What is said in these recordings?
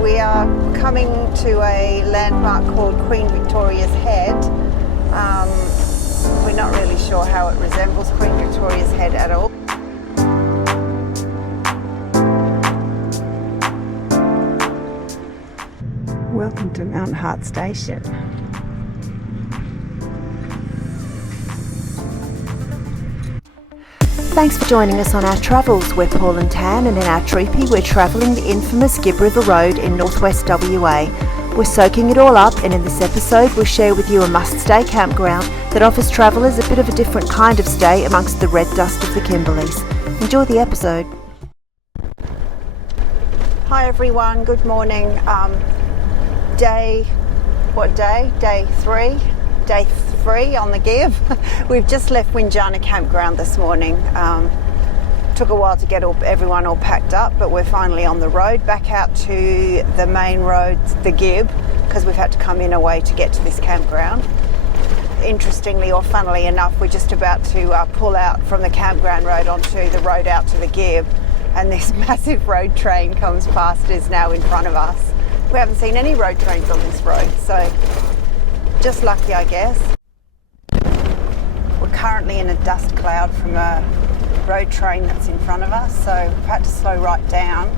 we are coming to a landmark called Queen Victoria's Head. We're not really sure how it resembles Queen Victoria's Head at all. Welcome to Mount Hart Station. Thanks for joining us on our travels. We're Paul and Tan, and in our troopy we're travelling the infamous Gibb River Road in northwest WA. We're soaking it all up, and in this episode we'll share with you a must-stay campground that offers travellers a bit of a different kind of stay amongst the red dust of the Kimberleys. Enjoy the episode. Hi everyone, good morning. Day 3 on the Gibb. We've just left Winjana campground this morning. Took a while to get everyone all packed up, but we're finally on the road back out to the main road, the Gibb, because we've had to come in a way to get to this campground. Interestingly, or funnily enough, we're just about to pull out from the campground road onto the road out to the Gibb, and this massive road train comes past, is now in front of us. We haven't seen any road trains on this road, so just lucky, I guess. We're currently in a dust cloud from a road train that's in front of us, so we've had to slow right down.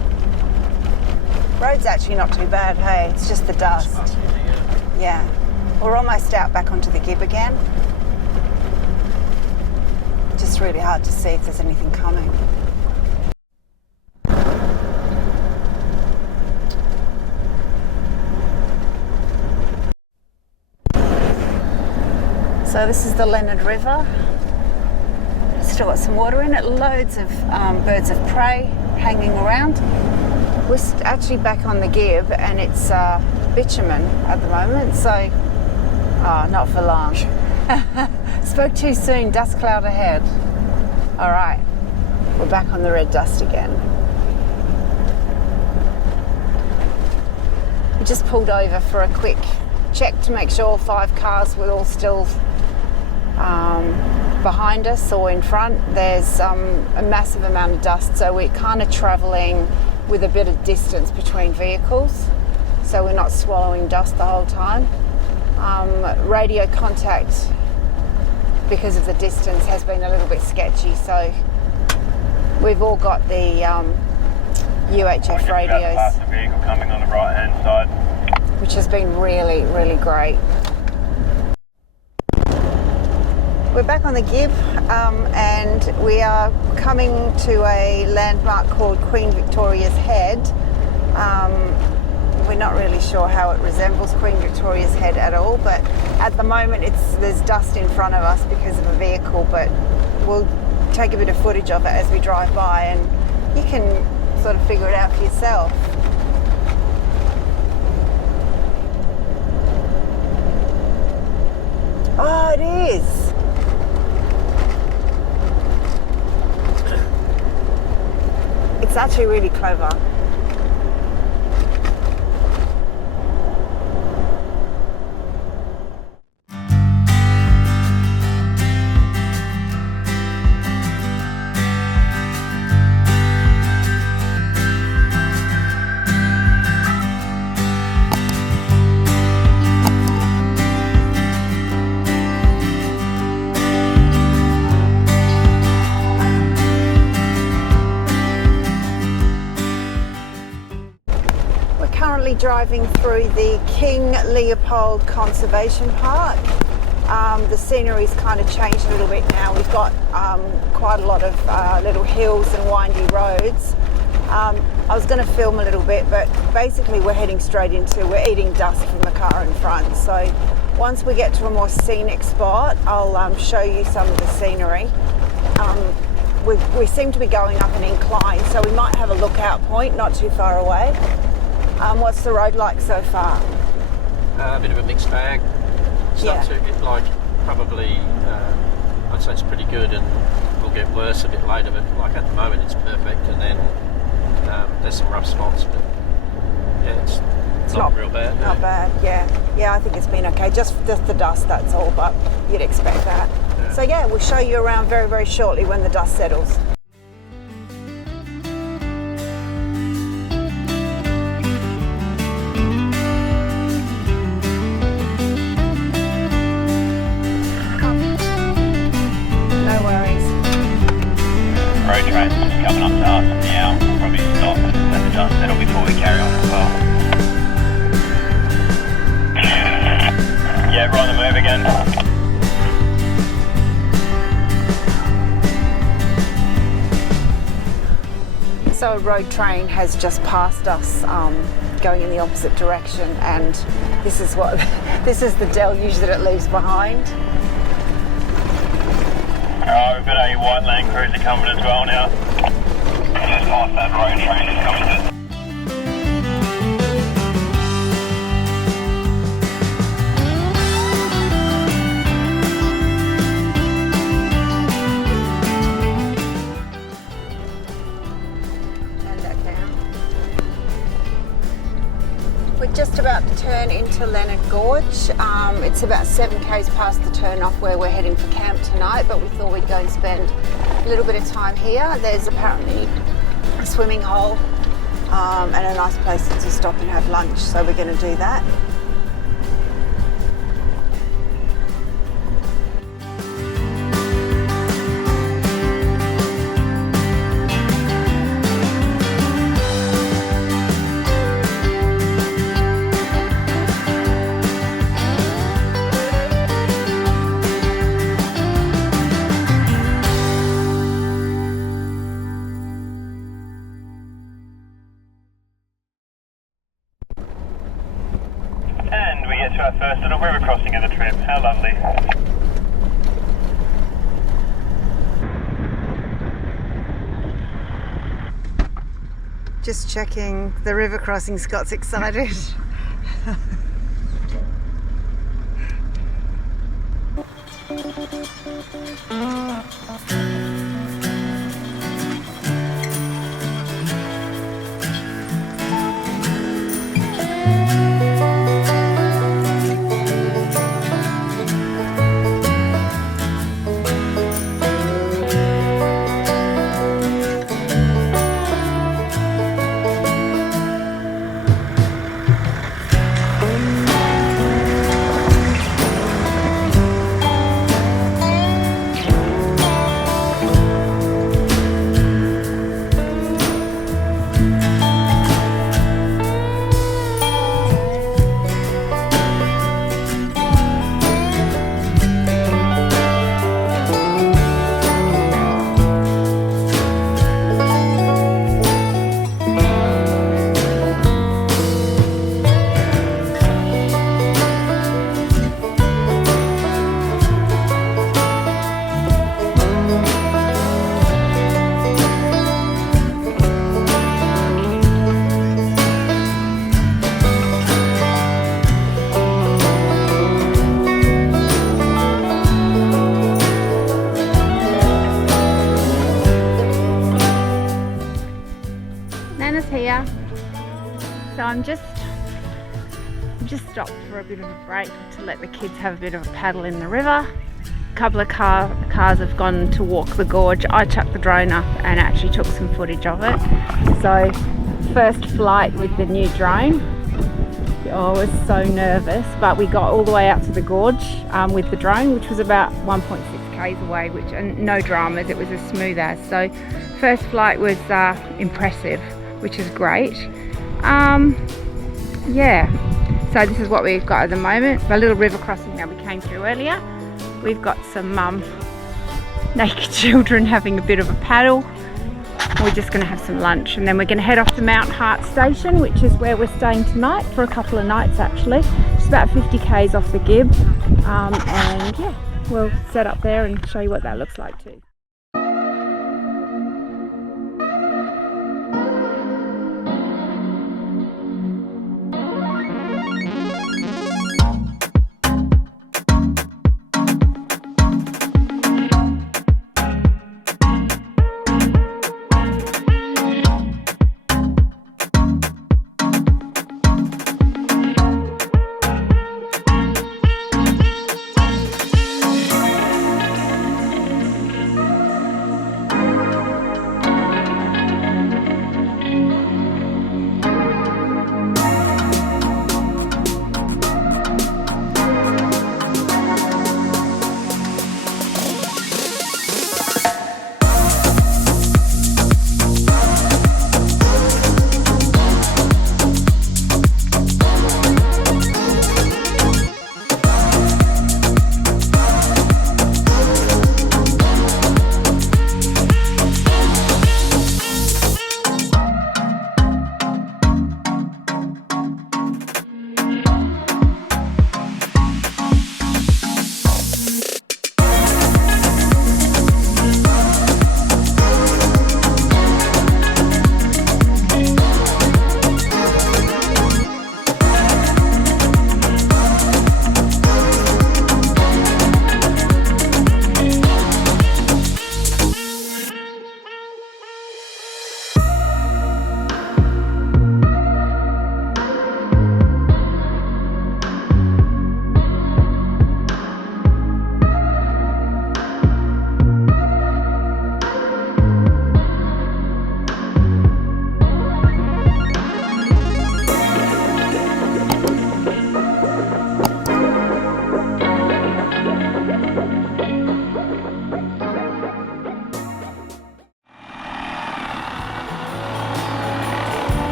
Road's actually not too bad, hey, it's just the dust. Yeah, we're almost out back onto the Gibb again. Just really hard to see if there's anything coming. So this is the Lennard River. Still got some water in it, loads of birds of prey hanging around. We're actually back on the Gibb, and it's bitumen at the moment, so not for long. Spoke too soon, dust cloud ahead. All right, we're back on the red dust again. We just pulled over for a quick check to make sure 5 cars were all still behind us or in front. There's a massive amount of dust, so we're kind of travelling with a bit of distance between vehicles, so we're not swallowing dust the whole time. Radio contact, because of the distance, has been a little bit sketchy, so we've all got the UHF radios, past the vehicle coming on the right hand side, which has been really, really great. We're back on the Gibb, and we are coming to a landmark called Queen Victoria's Head. We're not really sure how it resembles Queen Victoria's Head at all, but at the moment there's dust in front of us because of a vehicle, but we'll take a bit of footage of it as we drive by, and you can sort of figure it out for yourself. Oh, it is. It's actually really clever. Driving through the King Leopold Conservation Park. The scenery's kind of changed a little bit now. We've got quite a lot of little hills and windy roads. I was going to film a little bit, but basically we're eating dust from the car in front. So once we get to a more scenic spot, I'll show you some of the scenery. We seem to be going up an incline, so we might have a lookout point not too far away. What's the road like so far? A bit of a mixed bag. Starts to get like probably, I'd say it's pretty good, and will get worse a bit later, but like at the moment it's perfect, and then there's some rough spots, but yeah, it's not real bad. Not bad, yeah. Yeah, I think it's been okay. Just the dust, that's all, but you'd expect that. Yeah. So yeah, we'll show you around very, very shortly when the dust settles. road train has just passed us, going in the opposite direction, and this is the deluge that it leaves behind. Alright, we've got a white Land Cruiser coming as well now. Just past that road train is coming to. We're just about to turn into Lennard Gorge. It's about 7 k's past the turn off where we're heading for camp tonight, but we thought we'd go and spend a little bit of time here. There's apparently a swimming hole and a nice place to stop and have lunch, so we're going to do that. And we get to our first little river crossing of the trip. How lovely. Just checking the river crossing. Scott's excited. Here, so I'm just stopped for a bit of a break to let the kids have a bit of a paddle in the river. A couple of cars have gone to walk the gorge. I chucked the drone up and actually took some footage of it. So first flight with the new drone. Oh, I was so nervous, but we got all the way out to the gorge with the drone, which was about 1.6 k's away, and no dramas, it was as smooth as. So first flight was impressive, which is great. Yeah, so this is what we've got at the moment. A little river crossing that we came through earlier. We've got some naked children having a bit of a paddle. We're just going to have some lunch, and then we're going to head off to Mount Hart station, which is where we're staying tonight for a couple of nights actually. It's about 50 k's off the Gibb, and yeah, we'll set up there and show you what that looks like too.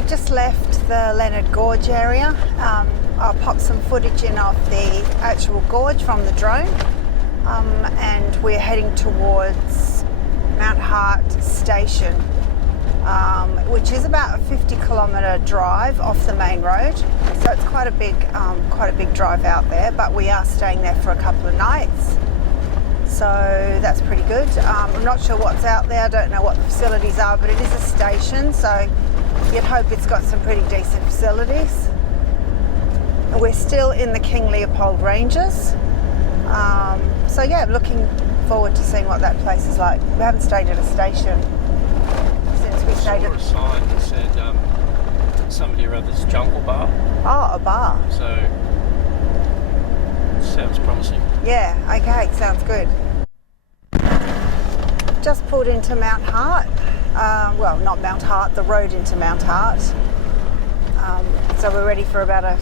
We've just left the Lennard Gorge area. I'll pop some footage in of the actual gorge from the drone, and we're heading towards Mount Hart station, which is about a 50-kilometre drive off the main road. So it's quite a big drive out there. But we are staying there for a couple of nights, so that's pretty good. I'm not sure what's out there. I don't know what the facilities are, but it is a station, so you'd hope it's got some pretty decent facilities. We're still in the King Leopold Ranges. So yeah, looking forward to seeing what that place is like. We haven't stayed at a station since we stayed at... I saw a sign that said somebody or other's jungle bar. Oh, a bar. So, sounds promising. Yeah, okay, sounds good. Just pulled into Mount Hart. Well, not Mount Hart, the road into Mount Hart. So we're ready for about a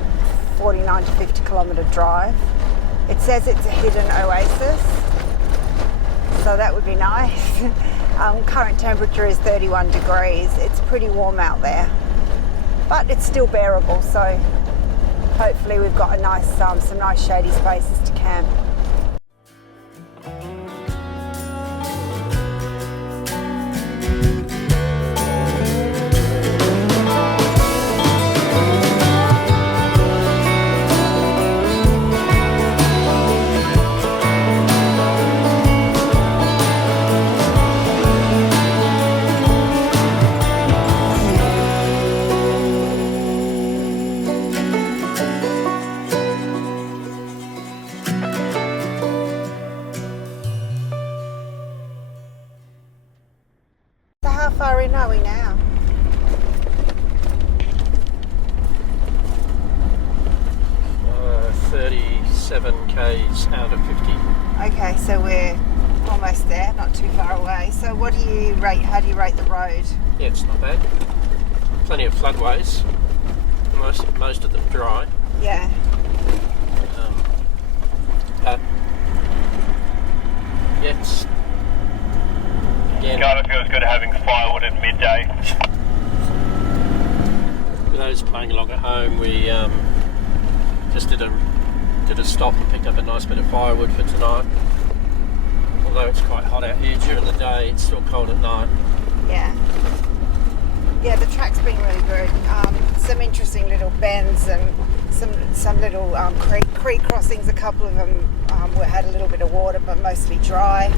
49 to 50 kilometre drive. It says it's a hidden oasis, so that would be nice. Current temperature is 31 degrees. It's pretty warm out there, but it's still bearable, so hopefully we've got a nice, some nice shady spaces to camp. How far in are we now? Uh, 37 k's out of 50. Okay, so we're almost there, not too far away. So what do you rate, how do you rate the road? Yeah, it's not bad. Plenty of floodways. Most of them dry. Yeah. But yeah, it's again. Kind of feels good having firewood at midday. For those playing along at home, we just did a stop and picked up a nice bit of firewood for tonight. Although it's quite hot out here during the day, it's still cold at night. Yeah. Yeah, the track's been really good. Some interesting little bends and some little creek crossings. A couple of them had a little bit of water, but mostly dry.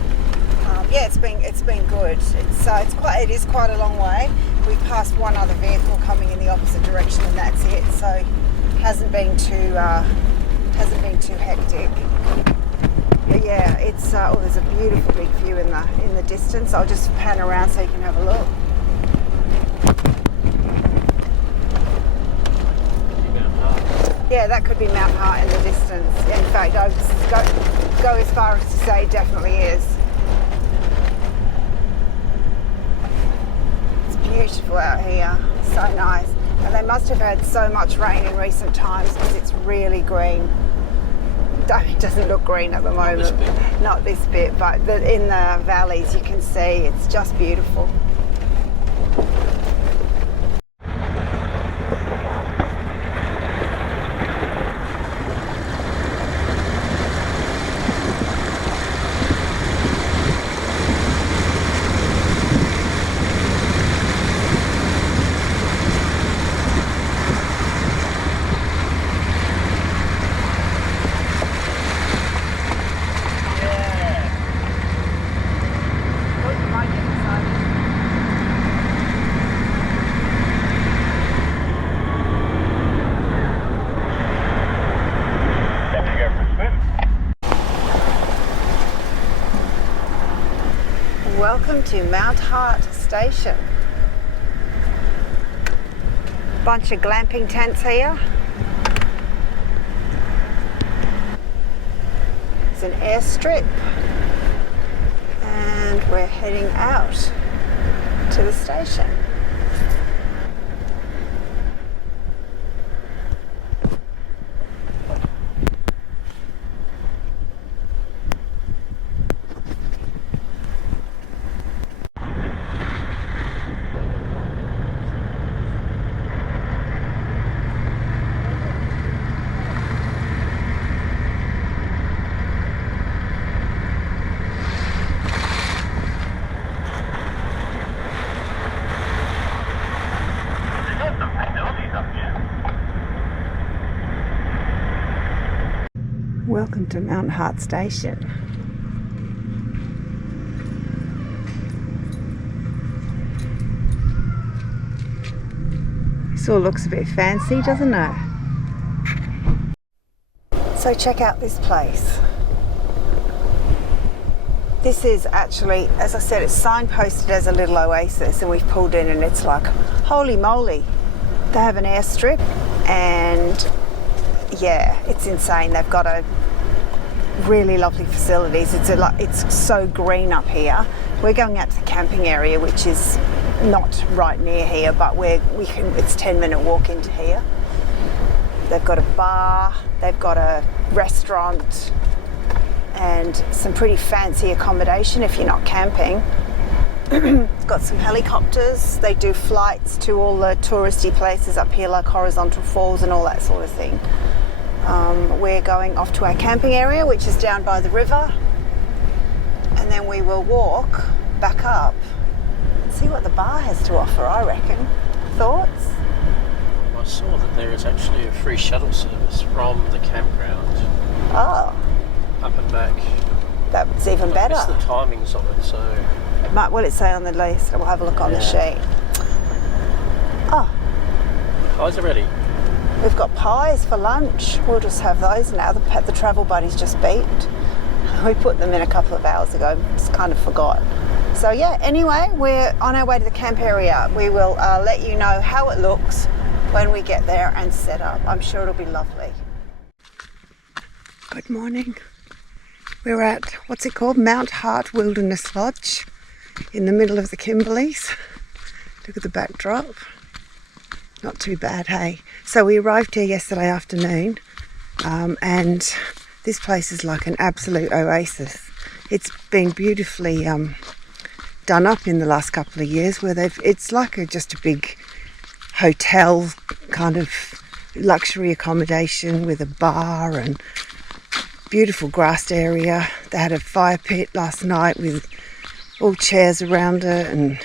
Yeah, it's been good. It is quite a long way. We've passed one other vehicle coming in the opposite direction, and that's it. So hasn't been too hectic. Yeah, it's there's a beautiful big view in the distance. I'll just pan around so you can have a look. Yeah, that could be Mount Hart in the distance. In fact, I would go as far as to say it definitely is. It's beautiful out here, so nice. And they must have had so much rain in recent times because it's really green. It doesn't look green at the moment. Not this bit, but in the valleys you can see it's just beautiful. Welcome to Mount Hart Station. Bunch of glamping tents here. It's an airstrip, and we're heading out to the station. Welcome to Mount Hart Station. This all looks a bit fancy, doesn't it? So check out this place. This is actually, as I said, it's signposted as a little oasis, and we've pulled in and it's like, holy moly. They have an airstrip, and yeah, it's insane. They've got a really lovely facilities. It's so green up here. We're going out to the camping area, which is not right near here, but it's 10-minute walk into here. They've got a bar, they've got a restaurant, and some pretty fancy accommodation if you're not camping. It's got some helicopters. They do flights to all the touristy places up here, like Horizontal Falls and all that sort of thing. We're going off to our camping area, which is down by the river, and then we will walk back up, see what the bar has to offer, I reckon. Thoughts? I saw that there is actually a free shuttle service from the campground Oh, up and back. that's even better. I missed the timings of it, so... What will it say on the list? We'll have a look on the sheet. Oh, Pies are ready. we've got pies for lunch. We'll just have those now. The travel buddies just beeped. We put them in a couple of hours ago. Just kind of forgot. So yeah, anyway, we're on our way to the camp area. We will let you know how it looks when we get there and set up. I'm sure it'll be lovely. Good morning. We're at, what's it called? Mount Hart Wilderness Lodge in the middle of the Kimberleys. Look at the backdrop. Not too bad, hey? So we arrived here yesterday afternoon, and this place is like an absolute oasis. It's been beautifully done up in the last couple of years, where it's like just a big hotel kind of luxury accommodation with a bar and beautiful grassed area. They had a fire pit last night with all chairs around it, and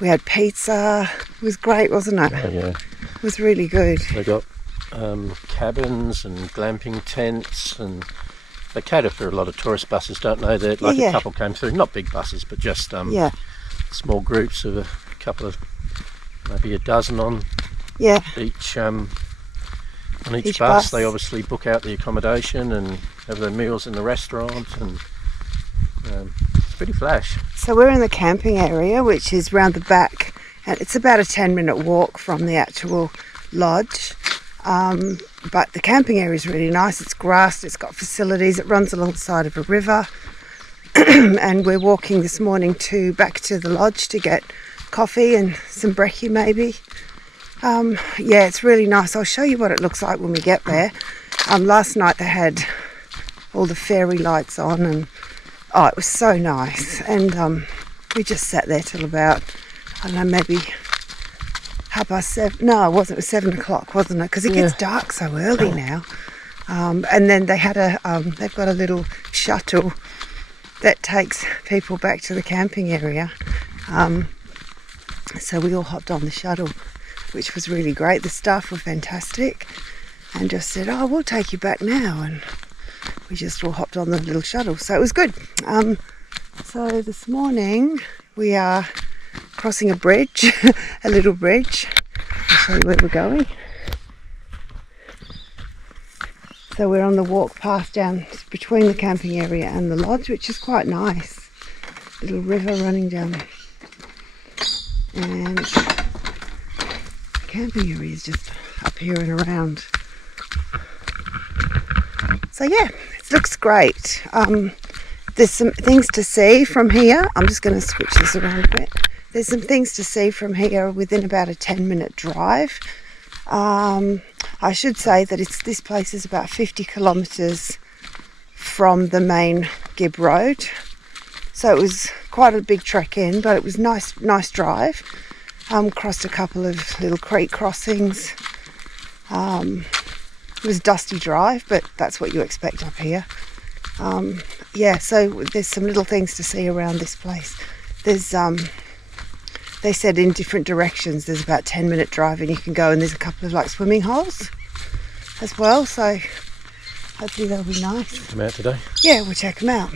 we had pizza. It was great, wasn't it? Yeah. It was really good. They got cabins and glamping tents, and they cater for a lot of tourist buses, don't they? They're like a couple came through, not big buses, but just small groups of a couple of, maybe a dozen on each on each bus. They obviously book out the accommodation and have their meals in the restaurant, and it's pretty flash. So we're in the camping area, which is round the back, and it's about a 10-minute walk from the actual lodge. But the camping area is really nice. It's grassed, it's got facilities, it runs alongside of a river. And we're walking this morning back to the lodge to get coffee and some brekkie maybe. Yeah, it's really nice. I'll show you what it looks like when we get there. Last night they had all the fairy lights on, and it was so nice. And we just sat there till about, I don't know, maybe 7:30. No, it wasn't. It was 7 o'clock, wasn't it? Because it gets dark so early now. And then they had they've got a little shuttle that takes people back to the camping area. So we all hopped on the shuttle, which was really great. The staff were fantastic and just said, we'll take you back now. And we just all hopped on the little shuttle. So it was good. So this morning we are crossing a bridge, a little bridge. I'll show you where we're going. So we're on the walk path down between the camping area and the lodge, which is quite nice. Little river running down. And the camping area is just up here and around. So yeah, it looks great. There's some things to see from here. I'm just going to switch this around a bit. There's some things to see from here within about a 10-minute drive. I should say that this place is about 50 kilometres from the main Gibb Road. So it was quite a big trek in, but it was nice drive. Crossed a couple of little creek crossings. It was a dusty drive, but that's what you expect up here. So there's some little things to see around this place. There's they said in different directions there's about 10-minute drive and you can go, and there's a couple of like swimming holes as well. So Hopefully they'll be nice. Come out today. Yeah, we'll check them out.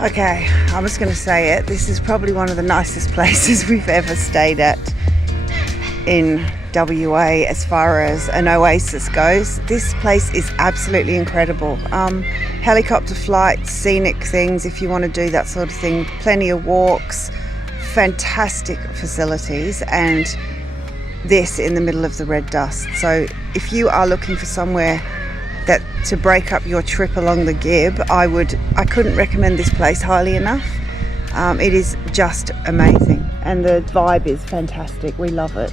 Okay, I'm just going to say it. This is probably one of the nicest places we've ever stayed at in WA as far as an oasis goes. This place is absolutely incredible. Helicopter flights, scenic things if you want to do that sort of thing. Plenty of walks, fantastic facilities, and this in the middle of the red dust. So if you are looking for somewhere that to break up your trip along the Gibb, I couldn't recommend this place highly enough. It is just amazing and the vibe is fantastic. We love it.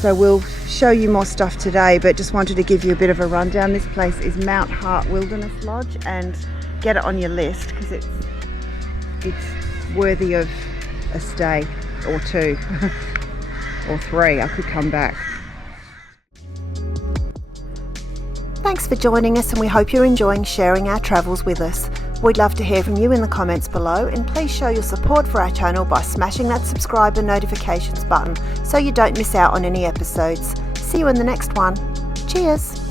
So we'll show you more stuff today, but just wanted to give you a bit of a rundown. This place is Mount Hart Wilderness Lodge, and get it on your list because it's worthy of a stay or two or three. I could come back. Thanks for joining us, and we hope you're enjoying sharing our travels with us. We'd love to hear from you in the comments below, and please show your support for our channel by smashing that subscribe and notifications button so you don't miss out on any episodes. See you in the next one. Cheers!